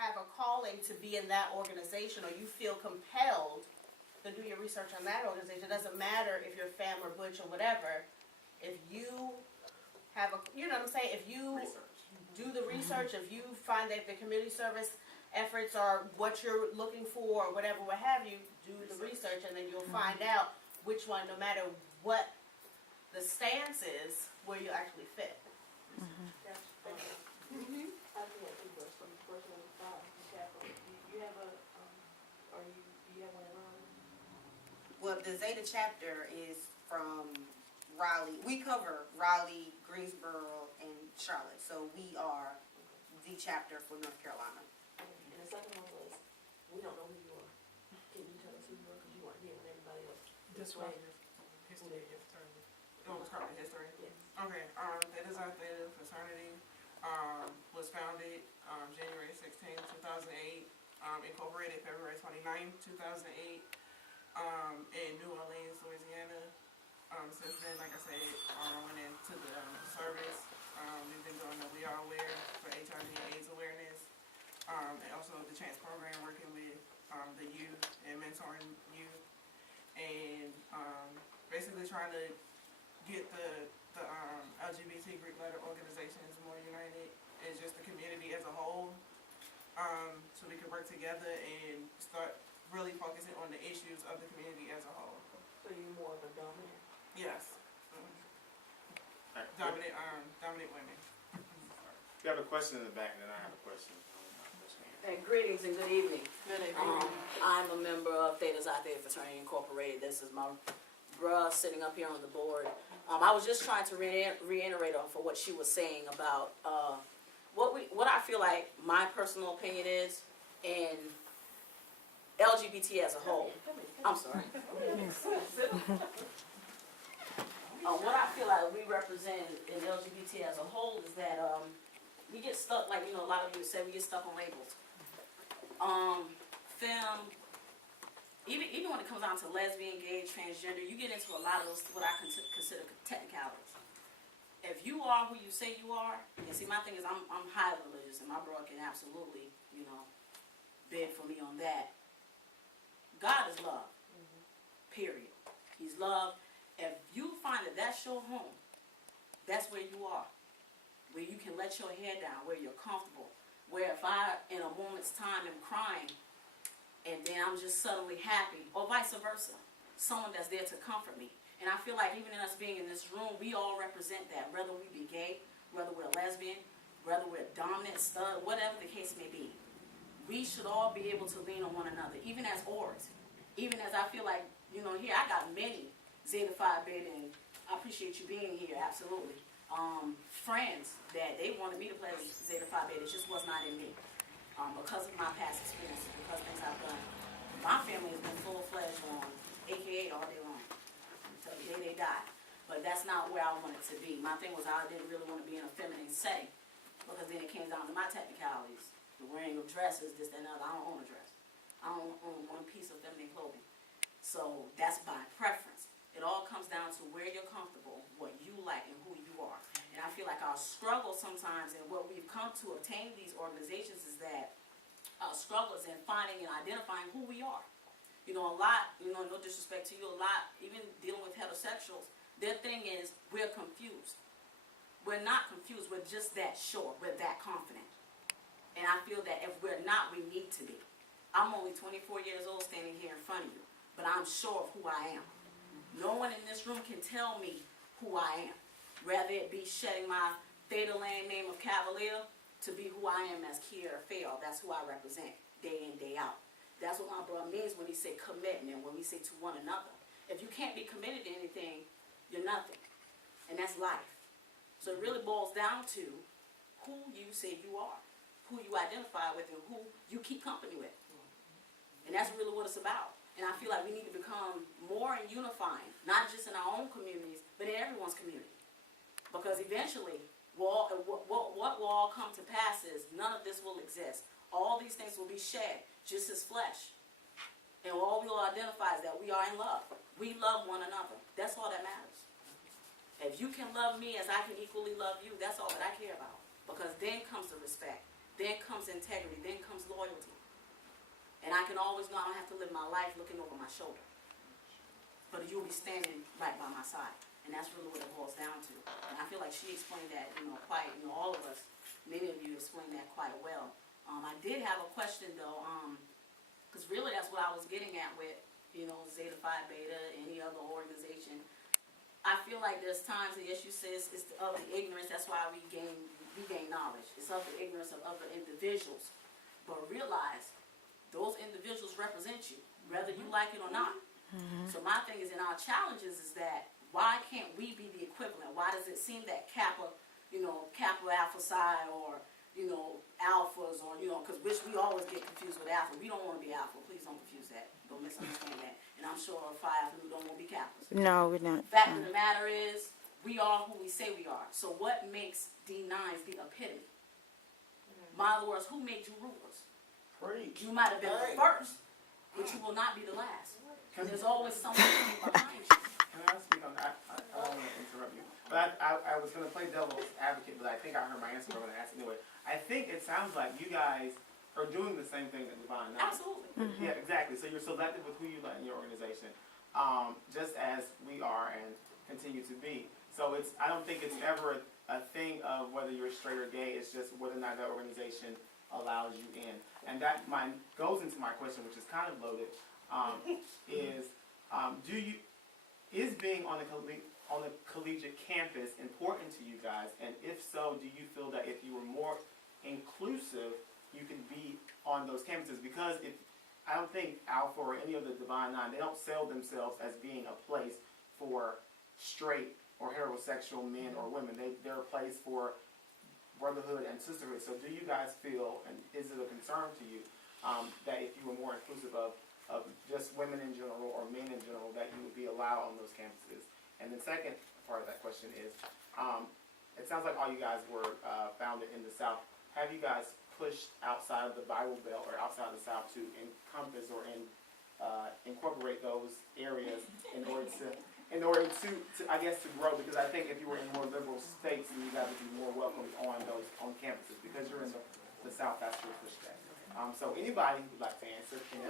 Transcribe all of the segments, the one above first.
have a calling to be in that organization, or you feel compelled to do your research on that organization, it doesn't matter if you're femme or butch or whatever, if you have a, you know what I'm saying, if you do the research, if you find that the community service efforts are what you're looking for, or whatever, what have you, do the research, and then you'll find out which one, no matter what the stance is, where you actually fit. I think I think that's from the first one to five. Kappa. You have a, or you have one in Raleigh? Well, the Zeta chapter is from Raleigh. We cover Raleigh, Greensboro, and Charlotte. So we are the chapter for North Carolina. And the second one was, we don't know who you are. Can you tell us who you are? Because you weren't here when everybody else. This one, history of fraternity. Oh, it's called history. Yes. Okay, Theta Zeta Fraternity was founded January 16, 2008, incorporated February 29, 2008, in New Orleans, Louisiana. Since then, like I said, I went into the service. We've been doing the We Are Aware for HIV and AIDS awareness, and also the Chance program, working with the youth and mentoring youth, and basically trying to get the LGBT Greek letter organizations more united, and just the community as a whole, so we can work together and start really focusing on the issues of the community as a whole. So you're more of a dominant? Yes. Alright, Dominant women. You have a question in the back, and then I have a question. And greetings and good evening. Good evening. I'm a member of Theta Zeta Fraternity Incorporated. This is my bruh sitting up here on the board. I was just trying to reiterate on for what she was saying about what I feel like my personal opinion is, and LGBT as a whole. I'm sorry. What I feel like we represent in LGBT as a whole is that we get stuck, like, you know, a lot of you said, we get stuck on labels. Femme, even when it comes down to lesbian, gay, transgender, you get into a lot of those, what I consider technicalities. If you are who you say you are, and see, my thing is I'm highly religious, and my bro can absolutely, you know, bid for me on that. God is love, period. He's love. If you find that that's your home, that's where you are, where you can let your head down, where you're comfortable, where if I, in a moment's time, am crying, and then I'm just suddenly happy, or vice versa, someone that's there to comfort me. And I feel like even in us being in this room, we all represent that, whether we be gay, whether we're lesbian, whether we're dominant, stud, whatever the case may be. We should all be able to lean on one another, even as orgs. Even as I feel like, you know, here I got many Zeta Phi Beta, and I appreciate you being here, absolutely. Friends that they wanted me to play Zeta Phi Beta, it just was not in me. Because of my past experiences, because of things I've done. My family has been full-fledged on AKA all day long, until the day they die. But that's not where I wanted to be. My thing was I didn't really want to be in a feminine setting, because then it came down to my technicalities. The wearing of dresses, this, that, and other. I don't own a dress. I don't own one piece of feminine clothing. So that's by preference. It all comes down to where you're comfortable, what you like, and who you are. And I feel like our struggle sometimes, and what we've come to obtain these organizations, is that our struggle is in finding and identifying who we are. You know, a lot, you know, no disrespect to you, a lot, even dealing with heterosexuals, their thing is we're confused. We're not confused, we're just that sure, we're that confident. And I feel that if we're not, we need to be. I'm only 24 years old standing here in front of you, but I'm sure of who I am. No one in this room can tell me who I am. Rather it be shedding my Theta land name of Cavalier to be who I am as Kiera Fail. That's who I represent day in, day out. That's what my brother means when he say commitment, when we say to one another. If you can't be committed to anything, you're nothing. And that's life. So it really boils down to who you say you are, who you identify with, and who you keep company with. And that's really what it's about. And I feel like we need to become more in unifying, not just in our own communities, but in everyone's community. Because eventually, what will all come to pass is none of this will exist. All these things will be shed, just as flesh. And all we will identify is that we are in love. We love one another. That's all that matters. If you can love me as I can equally love you, that's all that I care about. Because then comes the respect. then comes integrity, then comes loyalty. And I can always know I don't have to live my life looking over my shoulder. But you'll be standing right by my side. And that's really what it boils down to. And I feel like she explained that, quite, all of us, many of you explained that quite well. I did have a question though, because really that's what I was getting at with, Zeta Phi Beta, any other organization. I feel like there's times, yes, you says it's of the ignorance, that's why we gain knowledge. It's of the ignorance of other individuals. But realize, those individuals represent you, whether you like it or not. So my thing is, in our challenges is that, why can't we be the equivalent? Why does it seem that Kappa, Kappa Alpha Psi, or, Alphas, or, because we always get confused with Alpha. We don't want to be Alpha. Please don't confuse that. Don't misunderstand that. And I'm sure Phi Alpha, we don't want to be Kappas. No, we're not. Fact of the matter is, we are who we say we are. So what makes D9s the epitome? In other words, who made you rulers? Preach. You might have been the first, but you will not be the last. And there's always someone behind you. Can I speak on that? I don't want to interrupt you. But I was going to play devil's advocate, but I think I heard my answer, but I'm going to ask anyway. I think it sounds like you guys are doing the same thing that Divine Nine. Absolutely. Yeah, exactly. So you're selective with who you let in your organization, just as we are and continue to be. So I don't think it's ever a thing of whether you're straight or gay. It's just whether or not that organization allows you in. And that goes into my question, which is kind of loaded. Is being on the collegiate campus important to you guys? And if so, do you feel that if you were more inclusive, you could be on those campuses? Because I don't think Alpha or any of the Divine Nine, they don't sell themselves as being a place for straight or heterosexual men or women. They're a place for brotherhood and sisterhood. So do you guys feel, and is it a concern to you, that if you were more inclusive of just women in general or men in general, that you would be allowed on those campuses? And the second part of that question is, it sounds like all you guys were founded in the South. Have you guys pushed outside of the Bible Belt or outside of the South to encompass or incorporate those areas in order to I guess to grow? Because I think if you were in more liberal states, then you guys would be more welcome on campuses. Because you're in the South, that's your pushback. So anybody who'd like to answer can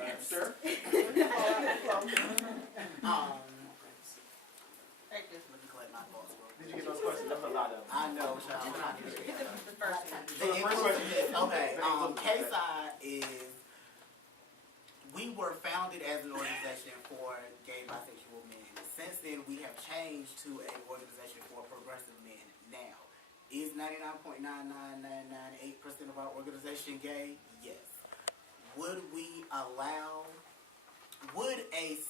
answer. Thank you. Let me collect my thoughts real Did you get those questions? That's a lot of them. I know, child. I'm trying to get it together. The first one. So the first question is, Okay, the inclusive K-Side is, we were founded as an organization for gay, bisexual men. Since then, we have changed to an organization for progressive men. Now, is 99.99998% of our organization gay? Yes. Would a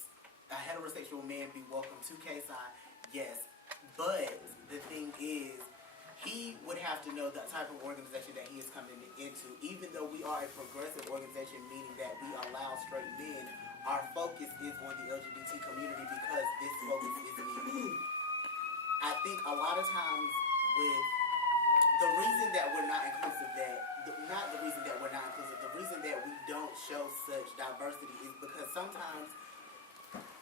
heterosexual man be welcome to K-Side? Yes. But the thing is, he would have to know the type of organization that he is coming into. Even though we are a progressive organization, meaning that we allow straight men, our focus is on the LGBT community because this focus is needed. I think a lot of times with the reason that we're not inclusive, the reason that we don't show such diversity is because sometimes,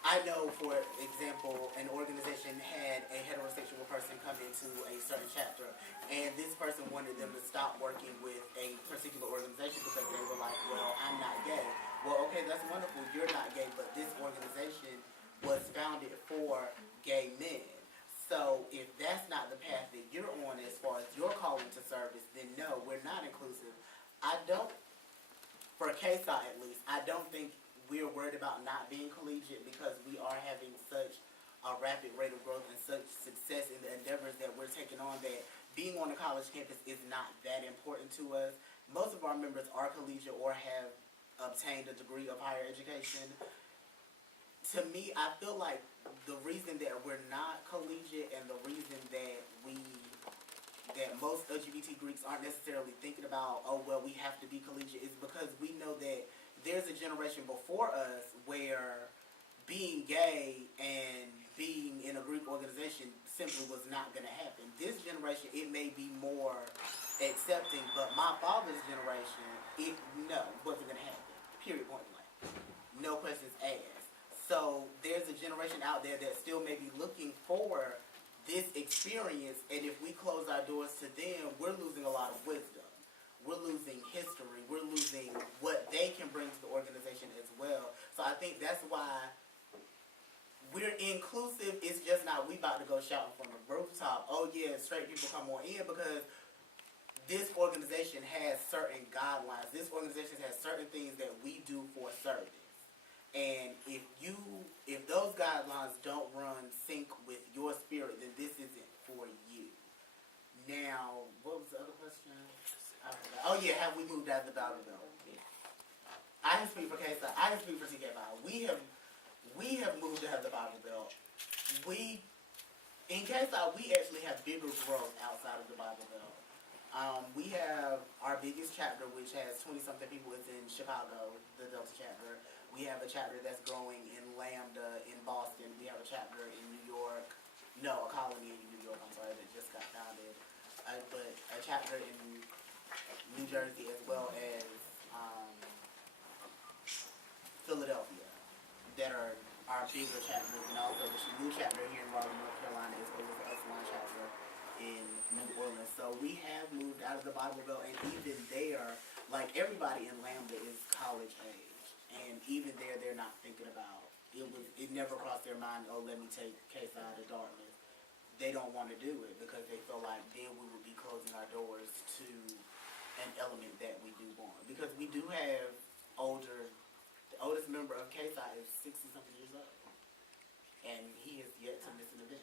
I know, for example, an organization had a heterosexual person come into a certain chapter, and this person wanted them to stop working with a particular organization because they were like, well, I'm not gay. Well, okay, that's wonderful, you're not gay, but this organization was founded for gay men. So if that's not the path that you're on as far as your calling to service, then no, we're not inclusive. For K-Side at least, I don't think we're worried about not being collegiate because we are having such a rapid rate of growth and such success in the endeavors that we're taking on that being on a college campus is not that important to us. Most of our members are collegiate or have obtained a degree of higher education. To me, I feel like the reason that we're not collegiate and the reason that most LGBT Greeks aren't necessarily thinking about, oh, well, we have to be collegiate is because we know that there's a generation before us where being gay and being in a Greek organization simply was not going to happen. This generation, it may be more accepting, but my father's generation, wasn't going to happen. Period, point blank. No questions asked. So there's a generation out there that still may be looking for this experience, and if we close our doors to them, we're losing a lot of wisdom. we're losing history. We're losing what they can bring to the organization as well. So I think that's why we're inclusive. It's just not we about to go shouting from the rooftop, oh yeah, straight people come on in, because this organization has certain guidelines. This organization has certain things that we do for service. And if those guidelines don't run sync with your spirit, then this isn't for you. Now, what was the other question? I forgot. Oh yeah, have we moved out of the Bible Belt? Yeah. I can speak for KSI. I can speak for TK5. We have moved out of the Bible Belt. In KSI, we actually have bigger growth outside of the Bible Belt. We have our biggest chapter, which has 20-something people. It's in Chicago, the Delta chapter. We have a chapter that's growing in Lambda in Boston. We have a chapter in New York. No, a colony in New York, I'm sorry, that just got founded. But a chapter in New Jersey as well as Philadelphia that are our bigger chapters. And also the new chapter here in Raleigh, North Carolina, as well as the Upsilon chapter in New Orleans. So we have moved out of the Bible Belt, and even there, like everybody in Lambda is college age. And even there, they're not thinking about it. It never crossed their mind, oh, let me take KSI to Dartmouth. They don't want to do it because they feel like then we would be closing our doors to an element that we do want. Because we do have the oldest member of KSI is 60-something years old. And he has yet to miss an event.